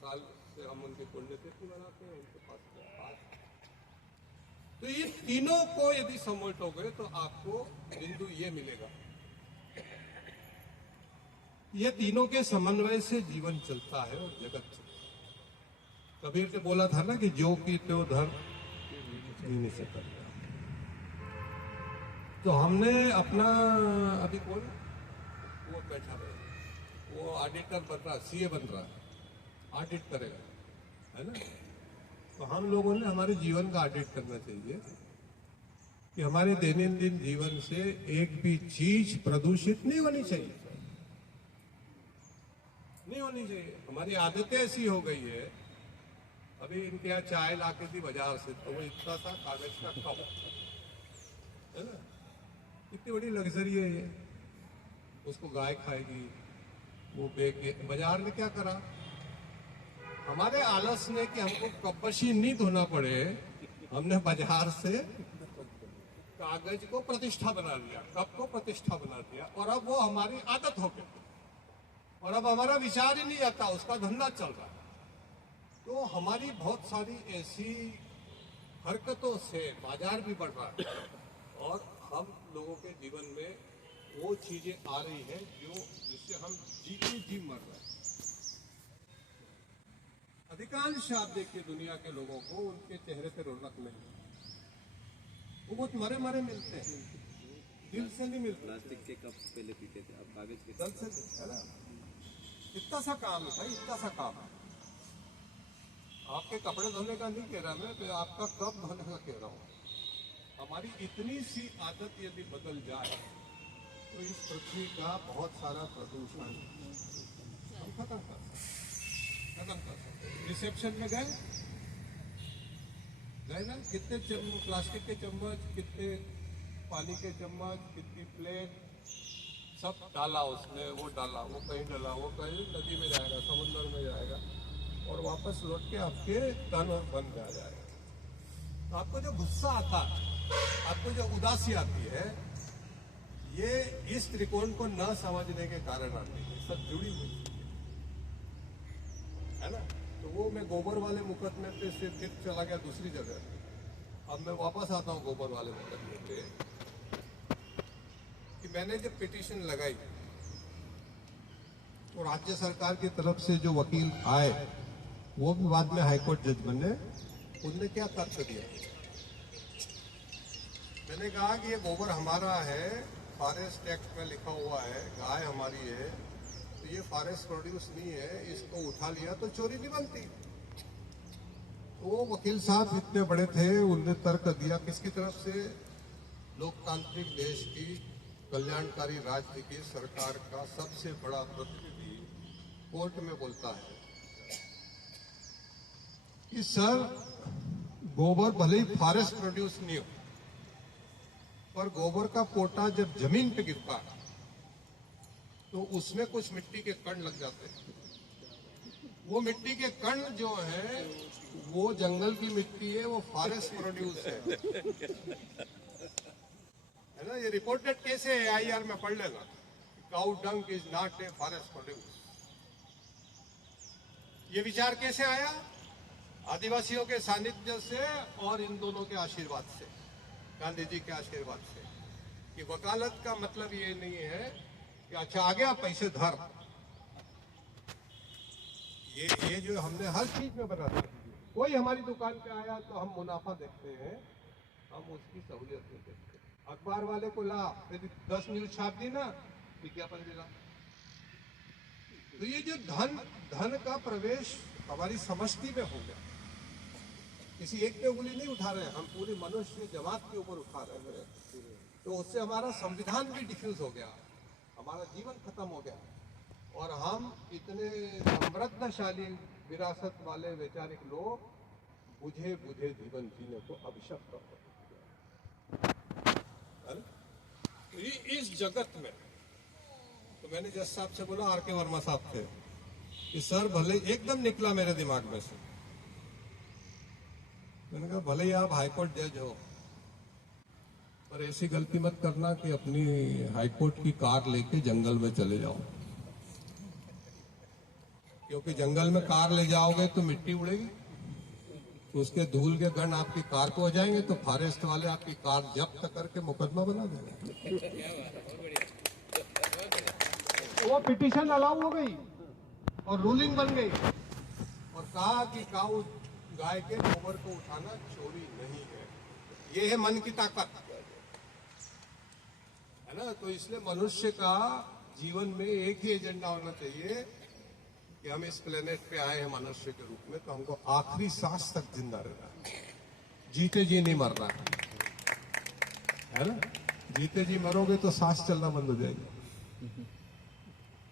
साल से हम उनकी पुण्यतिथि मनाते हैं, उनके पास। तो ये तीनों को यदि समेटोगे तो आपको बिंदु ये मिलेगा, ये तीनों के समन्वय से जीवन चलता है और जगत चलता है। कबीर ने बोला था ना कि जो की त्यो धर नहीं से कर। तो हमने अपना, अभी कौन वो बैठा रहे, वो ऑडिटर बन रहा, सीए बन रहा, ऑडिट करेगा, है ना। तो हम लोगों ने हमारे जीवन का ऑडिट करना चाहिए कि हमारे दैनंदिन जीवन से एक भी चीज प्रदूषित नहीं होनी चाहिए, नहीं होनी चाहिए। हमारी आदतें ऐसी हो गई है। अभी इनके यहाँ चाय लाके थी बाजार से, तो वो इतना सा कागज का कप है ना, इतनी बड़ी लग्जरी है ये, उसको गाय खाएगी, वो बेके। बाजार ने क्या करा, हमारे आलस ने कि हमको कपबशी नहीं धोना पड़े, हमने बाजार से कागज को प्रतिष्ठा बना दिया, कप को प्रतिष्ठा बना दिया, और अब वो हमारी आदत हो गई और अब हमारा विचार ही नहीं आता, उसका धंधा चल रहा है। तो हमारी बहुत सारी ऐसी हरकतों से बाजार भी बढ़ रहा है और हम लोगों के जीवन में वो चीजें आ रही हैं जो जिससे हम जी मर रहे हैं। अधिकांश आप देखिए दुनिया के लोगों को उनके चेहरे पे रौनक नहीं, वो बहुत मरे मरे मिलते हैं, दिल से नहीं मिलते। प्लास्टिक के कप पहले पीते थे, अब कागज के। दिल से, है ना। इतना सा काम है भाई, इतना सा काम है। आपके कपड़े धोने का नहीं कह रहा मैं, तो आपका कप धोने का कह रहा हूँ। हमारी इतनी सी आदत यदि बदल जाए तो इस पृथ्वी का बहुत सारा प्रदूषण हम खत्म कर सकते। रिसेप्शन में गए ना, कितने प्लास्टिक के चम्मच, कितने पानी के चम्मच, कितनी प्लेट, सब डाला उसने, वो डाला, वो कहीं डाला, वो कहीं नदी में जाएगा, समुद्र में जाएगा और वापस लौट के आपके तन और बन में आ जाएगा। तो आपको जो गुस्सा आता है, आपको जो उदासी आती है, ये इस त्रिकोण को न समझने के कारण आती है। सब जुड़ी हुई है ना। तो वो मैं गोबर वाले मुकदमे पे से फिर चला गया दूसरी जगह। अब मैं वापस आता हूँ गोबर वाले मुकदमे पे कि मैंने जब पिटीशन लगाई तो राज्य सरकार की तरफ से जो वकील आए वो भी बाद में हाईकोर्ट जज बने, उनने क्या तर्क दिया। मैंने कहा कि ये गोबर हमारा है, फॉरेस्ट एक्ट में लिखा हुआ है, गाय हमारी है, तो ये फॉरेस्ट प्रोड्यूस नहीं है, इसको उठा लिया तो चोरी नहीं बनती। तो वो वकील साहब इतने बड़े थे, उनने तर्क दिया किसकी तरफ से, लोकतांत्रिक देश की कल्याणकारी राज्य की सरकार का सबसे बड़ा प्रतिनिधि कोर्ट में बोलता है कि सर गोबर भले ही फॉरेस्ट प्रोड्यूस नहीं हो, पर गोबर का पोटा जब जमीन पे गिरता है तो उसमें कुछ मिट्टी के कण लग जाते हैं। वो मिट्टी के कण जो है वो जंगल की मिट्टी है, वो फॉरेस्ट प्रोड्यूस है ना। ये रिपोर्टेड केस है, AIR में पढ़ लेना। Cow dung is not a forest produce. ये विचार कैसे आया? आदिवासियों के सानिध्य से और इन दोनों के आशीर्वाद से, गांधी जी के आशीर्वाद से, कि वकालत का मतलब ये नहीं है कि अच्छा आ गया पैसे धर। ये जो हमने हर चीज में बना दिया। कोई हमारी दुकान पे आया तो हम मुनाफा देखते हैं, हम उसकी सहूलियत नहीं देखते। अखबार वाले को ला, यदि 10 न्यूज छाप दी ना, विज्ञापन दिला। तो ये जो धन का प्रवेश हमारी समष्टि में हो गया। किसी एक पे उंगली नहीं उठा रहे हैं, हम पूरी मनुष्य जमात के ऊपर उठा रहे हैं। तो उससे हमारा संविधान भी डिफ्यूज हो गया, हमारा जीवन खत्म हो गया, और हम इतने समृद्धशाली विरासत वाले वैचारिक लोग बुझे बुझे जीवन जीने को अभिशप्त हो। इस जगत में तो मैंने जज साहब से बोला, RK वर्मा साहब थे, कि सर भले, एकदम निकला मेरे दिमाग में से, मैंने कहा भले ही आप हाईकोर्ट जज हो, पर ऐसी गलती मत करना कि अपनी हाईकोर्ट की कार लेके जंगल में चले जाओ, क्योंकि जंगल में कार ले जाओगे तो मिट्टी उड़ेगी, तो उसके धूल के गण आपकी कार को हो जाएंगे, तो फॉरेस्ट वाले आपकी कार जब्त करके मुकदमा बना देंगे। वो पिटीशन अलाउ हो गई और रूलिंग बन गई, और कहा कि काऊ गाय के गोबर को उठाना चोरी नहीं है। ये है मन की ताकत, है ना। तो इसलिए मनुष्य का जीवन में एक ही एजेंडा होना चाहिए कि हम इस प्लेनेट पे आए हैं मनुष्य के रूप में, तो हमको आखिरी सांस तक जिंदा रहना है, जीते जी नहीं मरना है ना। जीते जी मरोगे तो सांस चलना बंद हो जाएगी,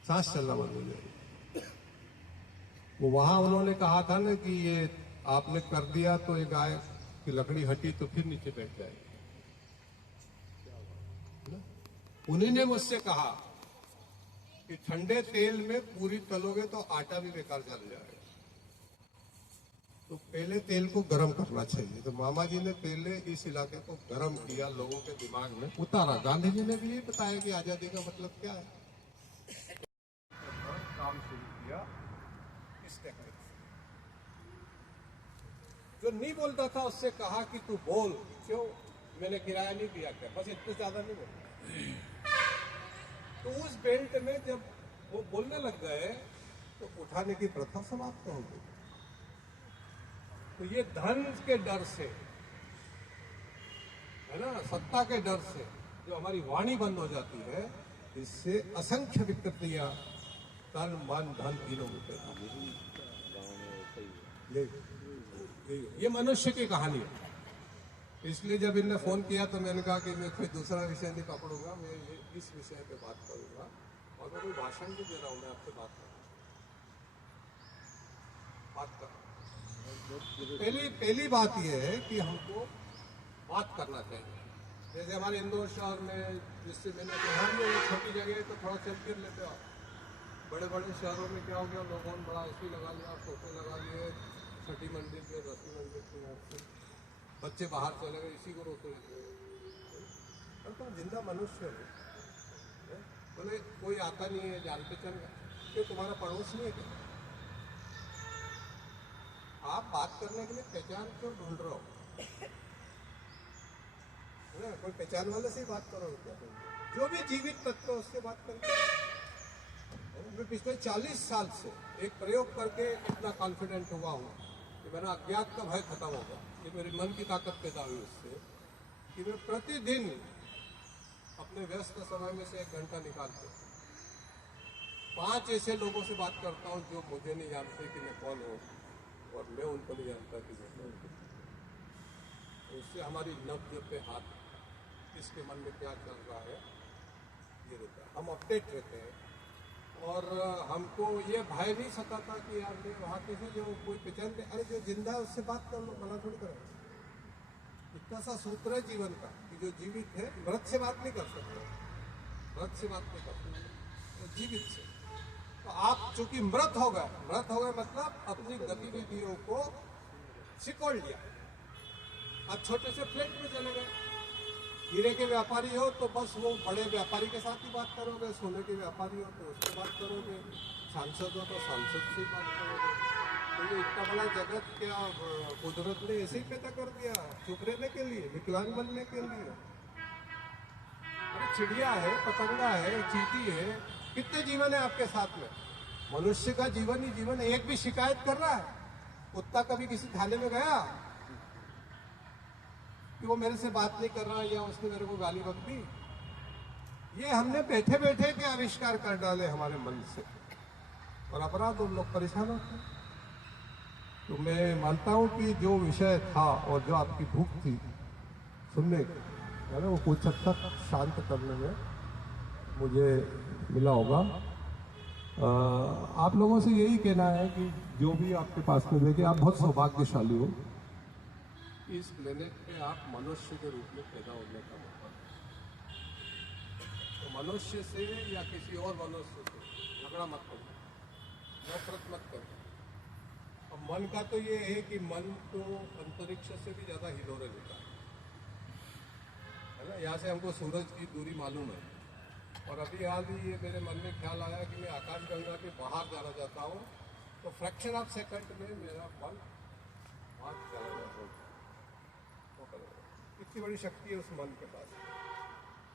सांस चलना बंद हो जाएगी। वो वहां उन्होंने कहा था ना कि ये आपने कर दिया तो ये गाय की लकड़ी हटी तो फिर नीचे बैठ जाएगी। उन्हीं ने मुझसे कहा कि ठंडे तेल में पूरी तलोगे तो आटा भी बेकार चल जाएगा, तो पहले तेल को गर्म करना चाहिए। तो मामा जी ने पहले इस इलाके को गर्म किया, लोगों के दिमाग में उतारा। गांधी जी ने भी ये बताया कि आजादी का मतलब क्या है। काम शुरू किया इस टेक्निक से। जो नहीं बोलता था उससे कहा कि तू बोल, क्यों, मैंने किराया नहीं दिया क्या, बस इतने ज्यादा नहीं बोल। तो उस बेल्ट में जब वो बोलने लग गए तो उठाने की प्रथा समाप्त हो गई। तो ये धन के डर से, है ना, सत्ता के डर से जो हमारी वाणी बंद हो जाती है, इससे असंख्य विकृतियां, तन मन धन तीनों रुपए, ये मनुष्य की कहानी है। इसलिए जब इनने फोन किया तो मैंने कहा कि मैं कोई दूसरा विषय नहीं पकड़ूंगा, मैं इस विषय पे बात करूंगा, और मैं कोई भाषण भी दे रहा हूं, मैं आपसे बात कर। पहली बात यह है कि हमको बात करना चाहिए। जैसे हमारे इंदौर शहर में, जिससे मैंने कहा भी छोटी जगह है तो थोड़ा चल फिर लेते हो। बड़े बड़े शहरों में क्या हो गया, लोगों ने बड़ा ऐसी लगा लिया, फोटो लगा लिए, छठी मंदिर के, रस्सी मंदिर के, बच्चे बाहर चले गए, इसी को रोके रहते। तो जिंदा मनुष्य है, बोले कोई आता नहीं है, जान पे चल गया, क्यों तुम्हारा पड़ोस नहीं है क्या? आप बात करने के लिए पहचान क्यों ढूंढ रहे हो? कोई पहचान वाले से ही बात करोगे क्या? जो भी जीवित तत्व है उससे बात करेंगे। मैं पिछले 40 साल से एक प्रयोग करके इतना कॉन्फिडेंट हुआ हूँ कि मेरा अज्ञात का भय खत्म होगा, कि मेरे मन की ताकत पैदा हुई उससे, कि मैं प्रतिदिन अपने व्यस्त समय में से 1 घंटा निकाल के 5 ऐसे लोगों से बात करता हूँ जो मुझे नहीं जानते कि मैं कौन हूँ और मैं उनको नहीं जानता कि मैं कौन हूँ। तो उससे हमारी नब्ज पे हाथ, किसके मन में क्या चल रहा है ये रहता है, हम अपडेट रहते हैं। और हमको ये भय नहीं सताता कि यार मैं वहाँ कैसे जो कोई पहचान, अरे जो जिंदा है उससे बात कर लो, मना थोड़ी करें। इतना सा सूत्र है जीवन का कि जो जीवित है मृत से बात नहीं कर सकते, मृत से बात नहीं कर सकते, तो जीवित से। तो आप चूंकि मृत हो गए मतलब अपनी गतिविधियों को सिकोड़ लिया। आप छोटे से फ्लैट में चले गए, हीरे के व्यापारी हो तो बस वो बड़े व्यापारी के साथ ही बात करोगे, सोने के व्यापारी हो तो उससे बात करोगे, सांसद हो तो सांसद से ही बात करोगे। तो ये इतना बड़ा जगत क्या कुदरत ने ऐसे ही पैदा कर दिया चुप रहने के लिए, विकलांग बनने के लिए? अरे चिड़िया है, पतंगा है, चींटी है, कितने जीवन है आपके साथ में? मनुष्य का जीवन ही जीवन है। एक भी शिकायत कर रहा है? कुत्ता कभी किसी थाने में गया कि वो मेरे से बात नहीं कर रहा या उसने मेरे को गाली बक दी? ये हमने बैठे बैठे के आविष्कार कर डाले हमारे मन से, और अपराध उन लोग परेशान होते हैं। तो मैं मानता हूं कि जो विषय था और जो आपकी भूख थी सुनने की, है ना, वो कुछ हद तक शांत करने में मुझे मिला होगा। आप लोगों से यही कहना है कि जो भी आपके पास में देखिए, आप बहुत सौभाग्यशाली हो। इस प्लेनेट पे आप मनुष्य के रूप में पैदा होने का मौका है। तो मनुष्य से या किसी और मनुष्य से झगड़ा मत करो, नफरत मत करो। अब मन का तो ये है कि मन तो अंतरिक्ष से भी ज्यादा हिलोरे लेता है ना। यहाँ से हमको सूरज की दूरी मालूम है, और अभी हाल ही ये मेरे मन में ख्याल आया कि मैं आकाशगंगा के बाहर जाना चाहता हूँ, तो फ्रैक्शन ऑफ सेकंड में मेरा मन बाहर चला जाता है। इतनी बड़ी शक्ति है उस मन के पास,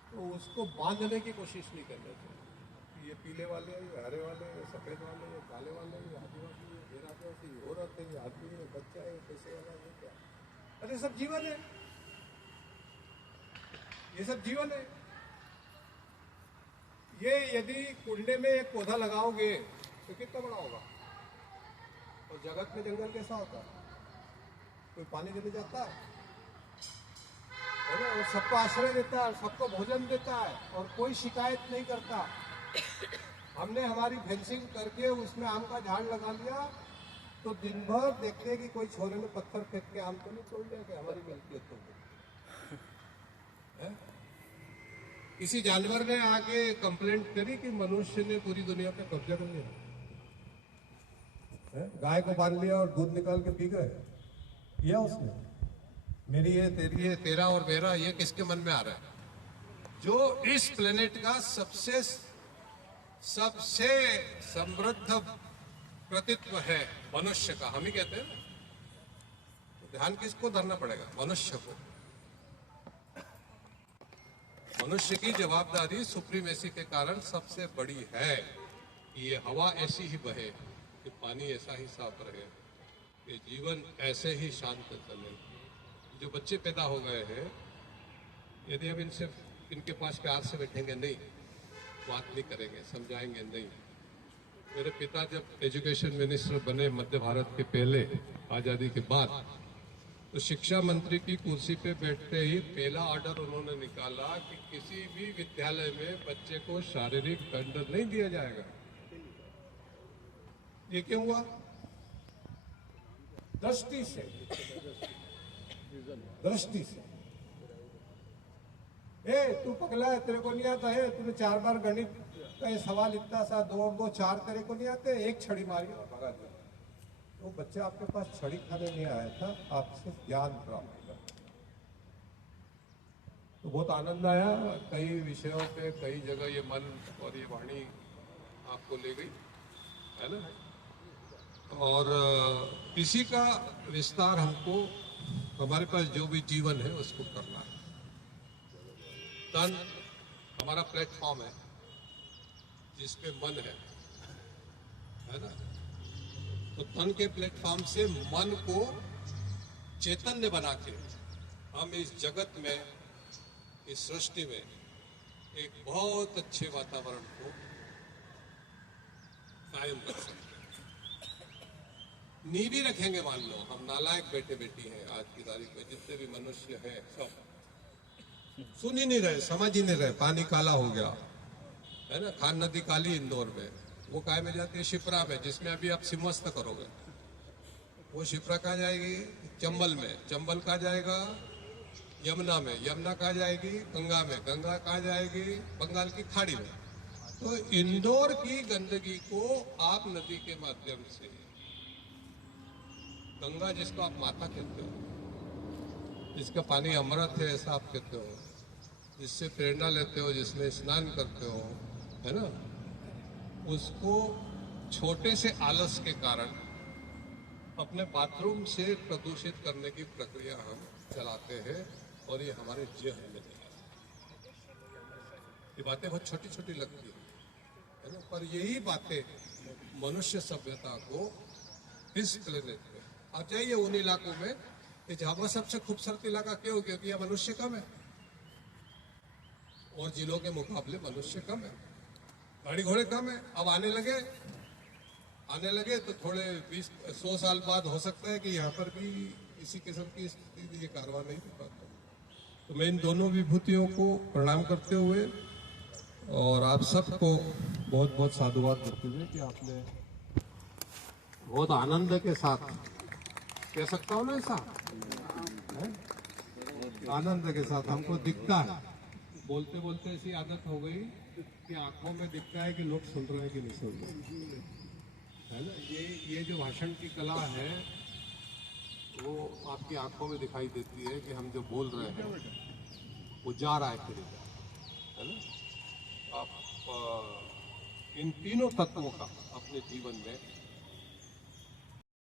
तो उसको बांधने की कोशिश नहीं करना चाहिए। ये पीले वाले, ये हरे वाले, ये सफेद वाले, ये काले वाले, ये आदिवासी, ये घेर आदिवासी, ये औरत है, ये आदमी है, बच्चा है, पैसे वाला, ये क्या? अरे सब जीवन है, ये सब जीवन है। ये यदि कुंडे में एक पौधा लगाओगे तो कितना बड़ा होगा? और जगत में जंगल कैसा होता है? कोई पानी देने जाता है ना, और सबको आश्रय देता है, सबको भोजन देता है, और कोई शिकायत नहीं करता। हमने हमारी फेंसिंग करके उसमें आम का झाड़ लगा लिया, तो दिन भर देखते कि कोई छोरे ने पत्थर फेंक के आम को नहीं तोड़ लिया कि हमारी मिल्कियत तोड़ दी। किसी जानवर ने आके कंप्लेंट करी कि मनुष्य ने पूरी दुनिया पे कब्जा कर लिया, गाय को बांध लिया और दूध निकाल के पी गए? किया उसने? मेरी है, तेरी है, तेरा और मेरा, ये किसके मन में आ रहा है? जो इस प्लेनेट का सबसे समृद्ध प्रतित्व है मनुष्य का, हम ही कहते हैं ना, तो ध्यान किसको धरना पड़ेगा? मनुष्य को। मनुष्य की जवाबदारी सुप्रीमेसी के कारण सबसे बड़ी है कि ये हवा ऐसी ही बहे, कि पानी ऐसा ही साफ रहे, कि जीवन ऐसे ही शांत चले। जो बच्चे पैदा हो गए हैं, यदि हम इनके पास प्यार से बैठेंगे नहीं, बात नहीं करेंगे, समझाएंगे नहीं। मेरे पिता जब एजुकेशन मिनिस्टर बने मध्य भारत के पहले, आज़ादी के बाद, तो शिक्षा मंत्री की कुर्सी पे बैठते ही पहला ऑर्डर उन्होंने निकाला कि किसी भी विद्यालय में बच्चे को शारीरिक दंड नहीं दिया जाएगा। ये क्यों हुआ? दृष्टि से। तू पगला है, तेरे को नहीं आता है, तूने 4 बार गणित का ये सवाल इतना सा 2 और 2 4 तेरे को नहीं आते, एक छड़ी मारी और भगा दिया। तो बच्चा आपके पास छड़ी खाने नहीं आया था, आपसे ज्ञान प्राप्त कर। तो बहुत आनंद आया, कई विषयों पे कई जगह ये मन और ये वाणी आपको ले गई, है ना। और इसी का विस्तार हमको, हमारे पास जो भी जीवन है उसको करना है। तन हमारा प्लेटफॉर्म है जिसपे मन है ना। तो तन के प्लेटफॉर्म से मन को चैतन्य बना के हम इस जगत में, इस सृष्टि में एक बहुत अच्छे वातावरण को कायम कर सकते हैं। नींव ही रखेंगे। मान लो हम नालायक बेटे बेटी हैं आज की तारीख में, जितने भी मनुष्य हैं सब सुन ही नहीं रहे, समझ ही नहीं रहे। पानी काला हो गया है ना, खान नदी काली इंदौर में, वो काय में जाती है? शिप्रा में, जिसमें अभी आप सिमस्त करोगे। वो शिप्रा कहाँ जाएगी? चंबल में। चंबल कहाँ जाएगा? यमुना में। यमुना कहाँ जाएगी? गंगा में। गंगा कहाँ जाएगी? बंगाल की खाड़ी में। तो इंदौर की गंदगी को आप नदी के माध्यम से, गंगा जिसको आप माता कहते हो, जिसका पानी अमृत है ऐसा आप कहते हो, जिससे प्रेरणा लेते हो, जिसमें स्नान करते हो, है ना, उसको छोटे से आलस के कारण अपने बाथरूम से प्रदूषित करने की प्रक्रिया हम चलाते हैं और ये हमारे जेहन में है। ये बातें बहुत छोटी छोटी लगती है ना, पर यही बातें मनुष्य सभ्यता को इस प्लेनेट में, आप जाइए उन इलाकों में कि जहां पर सबसे खूबसूरत इलाका क्यों? क्योंकि यहाँ मनुष्य कम है और जिलों के मुकाबले मनुष्य कम है, गाड़ी घोड़े कम है। अब आने लगे तो थोड़े 20-100 साल बाद हो सकता है कि यहाँ पर भी इसी किस्म की स्थिति ये कारवां नहीं हो पाता। तो मैं इन दोनों विभूतियों को प्रणाम करते हुए और आप सबको बहुत बहुत साधुवाद देते हुए कि आपने बहुत आनंद के साथ, कह सकता हूँ ना ऐसा है? आनंद के साथ हमको दिखता है, बोलते बोलते ऐसी आदत हो गई कि आंखों में दिखता है कि लोग सुन रहे हैं कि नहीं सुन रहे, है ना। ये जो भाषण की कला है वो आपकी आंखों में दिखाई देती है कि हम जो बोल रहे हैं वो जा रहा है फिर, है ना। आप इन तीनों तत्वों का अपने जीवन में